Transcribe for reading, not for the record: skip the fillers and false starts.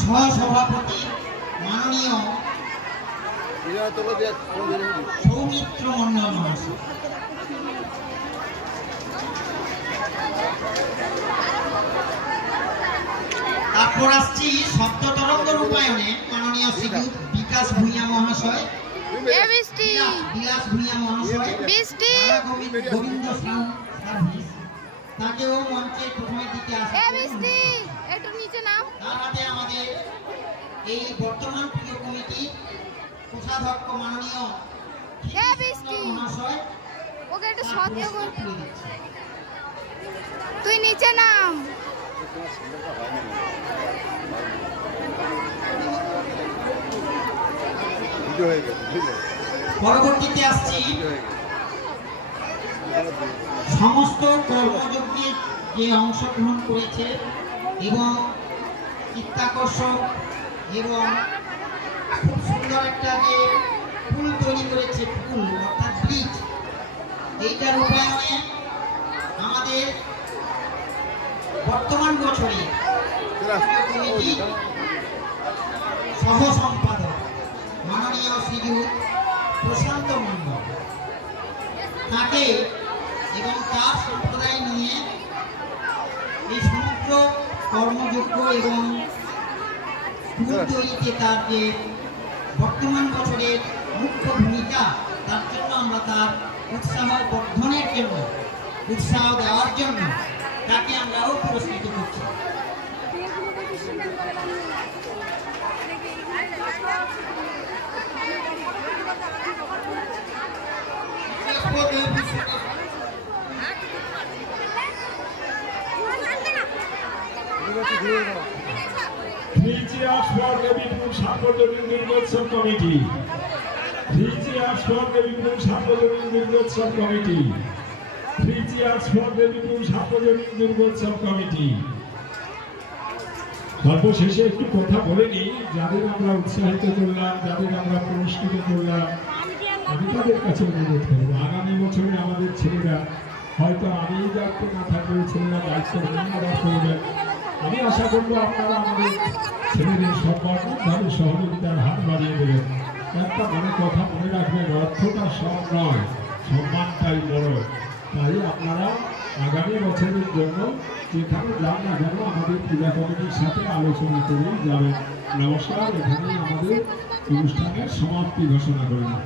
সহসভাপতি মাননীয় সৌমিত্র মন্ডল মহাশয়। তারপর আসছি শব্দ তরঙ্গ রূপায়ণে মাননীয় শ্রীযুক্ত বিকাশ ভূঁইয়া মহাশয়, বিলাস ভূঁইয়া মহাশয়, গোবিন্দ সার্ভিস, তাকেও মঞ্চে প্রথমের দিকে আসতে তার হাতে আমাদের এই বর্তমান প্রিয় কমিটি কোষাধ্যক্ষ মাননীয় মহাশয় তুই নিচে নাম। পরবর্তীতে আসছি সমস্ত কর্মযজ্ঞে যে অংশগ্রহণ করেছে এবং চিত্তাকর্ষক এবং খুব সুন্দর একটা যে ফুল তৈরি করেছে, ফুল অর্থাৎ ব্রিজ, এইটার রূপায়ণে আমাদের বর্তমান বছরে কমিটি সহ সম্পাদক মাননীয় শ্রীযুক্ত প্রশান্ত মণ্ডল, তাকে এবং তার সম্প্রদায় নিয়ে এই সমগ্র কর্মযোগ্য এবং ফুল তৈরিতে তার যে বর্তমান বছরের মুখ্য ভূমিকা, তার জন্য আমরা তার উৎসাহ বর্ধনের জন্য, উৎসাহ দেওয়ার জন্য তাকে আমরাও পুরস্কৃত করছি। সার্বজনীন দুর্গোৎসব committee, Three cheers for Devipur সার্বজনীন দুর্গোৎসব committee, Three cheers for Devipur সার্বজনীন দুর্গোৎসব কমিটি। সর্বশেষে একটু কথা বলে নিই, যাদের আমরা উৎসাহিত করলাম, যাদের আমরা পুরস্কৃত করলাম, আমি তাদের কাছে অনুরোধ করব আগামী বছরে আমাদের ছেলেরা, হয়তো আমি দায়িত্ব না থাকলেও ছেলেরা দায়িত্ব অন্যরা করবেন। আমি আশা করবো আপনারা আমাদের ছেলেদের সর্বাত্মকভাবে সহযোগিতার হাত বাড়িয়ে দেবেন। একটা কথা মনে রাখবেন, অর্থটা সব নয়, সম্মানটাই বড়। তাই আপনারা আগামী বছরের জন্য যেখানে যান না কেন আমাদের পূজা কমিটির সাথে আলোচনা করেই যাবেন। নমস্কার, এখানেই আমাদের অনুষ্ঠানের সমাপ্তি ঘোষণা করলাম।